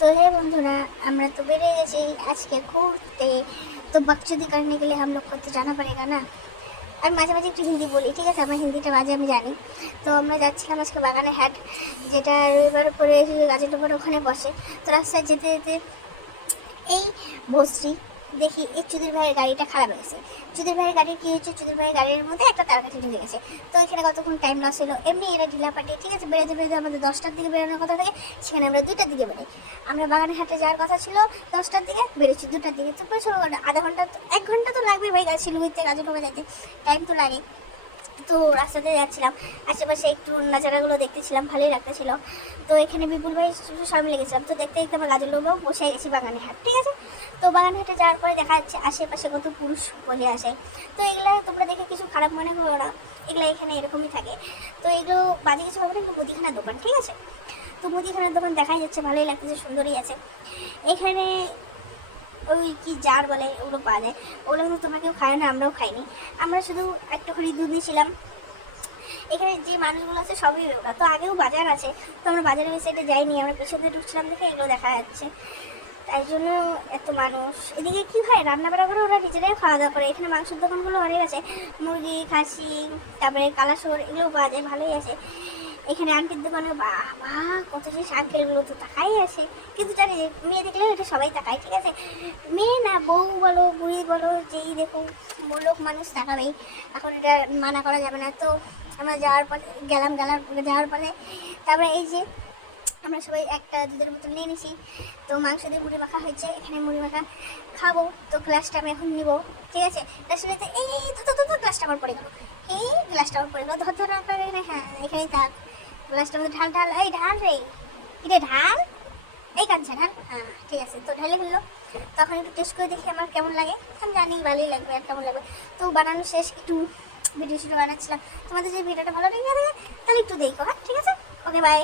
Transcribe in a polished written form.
तो है बंधुरा আমরা তো বেরিয়ে গেছি আজকে ঘুরতে। তো বাকচুদি करने के लिए हम लोग को तो जाना पड़ेगा ना। আমি মাঝে মাঝে একটু হিন্দি বলি, ঠিক আছে, আমার হিন্দিটা বাজে আমি জানি। তো আমরা যাচ্ছিলাম আজকে বাগানের হাট, যেটা রবিবার করে গাছের উপর ওখানে বসে। তো রাস্তায় যেতে যেতে এই বসছি, দেখি এই চুদির ভাইয়ের গাড়িটা খারাপ হয়ে গেছে। চুদির ভাইয়ের গাড়ির কী হচ্ছে, চুদির ভাইয়ের গাড়ির মধ্যে একটা তারকাঠি ঢুকে গেছে। তো এখানে কতক্ষণ টাইম লস হলো, এমনি এরা ঢিলা পাঠিয়ে, ঠিক আছে, বেরোতে বেরোতে আমাদের 10টার দিকে বেরোনোর কথা থাকে, সেখানে আমরা 2টার দিকে বেরোই। আমরা বাগানের হাটে যাওয়ার কথা ছিল 10টার দিকে, বেরোচ্ছি 2টার দিকে। তো প্রচুর আধা ঘন্টা, 1 ঘন্টা তো লাগবে ভাই, শিলিগুড়িতে কাজে ঢোকা যাইতে টাইম তো লাগে। তো রাস্তাতে যাচ্ছিলাম, আশেপাশে একটু নাচারাগুলো দেখতেছিলাম, ভালোই লাগতেছিল। তো এখানে বিপুল ভাই সামনে লেগেছিলাম, তো দেখতে দেখতে আমার গাজর লোকও বসে গেছি বাগানের হাট, ঠিক আছে। তো বাগানের হাটে যাওয়ার পরে দেখা যাচ্ছে আশেপাশে কত পুরুষ বসে আসে। তো এগুলো তোমরা দেখে কিছু খারাপ মনে করো না, এগুলো এখানে এরকমই থাকে। তো এগুলো বাজে কিছু হবে না, একটু মুদিখানার দোকান, ঠিক আছে। তো মুদিখানার দোকান দেখাই যাচ্ছে, ভালোই লাগতেছে, সুন্দরই আছে। এখানে ওই কি জার বলে ওগুলো পাওয়া যায়, ওগুলো কিন্তু তোমরা কেউ খায় না, আমরাও খাইনি। আমরা শুধু একটুখানি দুধ নিয়েছিলাম। এখানে যে মানুষগুলো আছে সবই ওরা, তো আগেও বাজার আছে, তো আমরা বাজারের ওই সাইডে যাইনি, আমরা পেছনে ঢুকছিলাম দেখে এগুলো দেখা যাচ্ছে, তাই জন্য এত মানুষ। এদিকে কি হয়, রান্না বান্না করে ওরা নিজেরাই খাওয়া দাওয়া করে। এখানে মাংসের দোকানগুলো অনেক আছে, মুরগি, খাসি, তারপরে কালাসোর, এগুলো পাওয়া যায়, ভালোই আছে। এখানে আন্টির দোকানে বাবা কত যে আঙ্কেলগুলো তো তাকাই আসে, কিন্তু জানি যে মেয়ে দেখলেও এটা সবাই তাকায়, ঠিক আছে। মেয়ে না, বউ বলো, বুড়ি বলো, যেই দেখো লোক মানুষ তাকাবেই, এখন এটা মানা করা যাবে না। তো আমরা যাওয়ার পরে যাওয়ার পরে তারপরে এই যে আমরা সবাই একটা দুধের বোতল নিয়ে নিছি। তো মাংস দিয়ে মুড়ি মাখা হয়েছে, এখানে মুড়ি মাখা খাবো। তো গ্লাসটা আমি এখন নিবো, ঠিক আছে। গ্লাসটা নিতে এই গ্লাসটা আমার পড়ে গেলো, এই গ্লাসটা আমার পড়ে গেলো, ধর আপনার এখানে, হ্যাঁ এখানেই থাক। গ্লাসটার মধ্যে ঢাল, এই ঢাল রে, এটা ঢাল, এই কাঁচা ঢাল, হ্যাঁ ঠিক আছে। তো ঢালে ফেললো, তখন একটু টেস্ট করে দেখি আমার কেমন লাগে। আমি জানি ভালোই লাগবে আর কেমন লাগবে। তো বানানো শেষ, একটু ভিডিও বানাচ্ছিলাম। তোমাদের যদি ভিডিওটা ভালো লেগে থাকে তাহলে একটু দেখো, হ্যাঁ ঠিক আছে, ওকে বাই।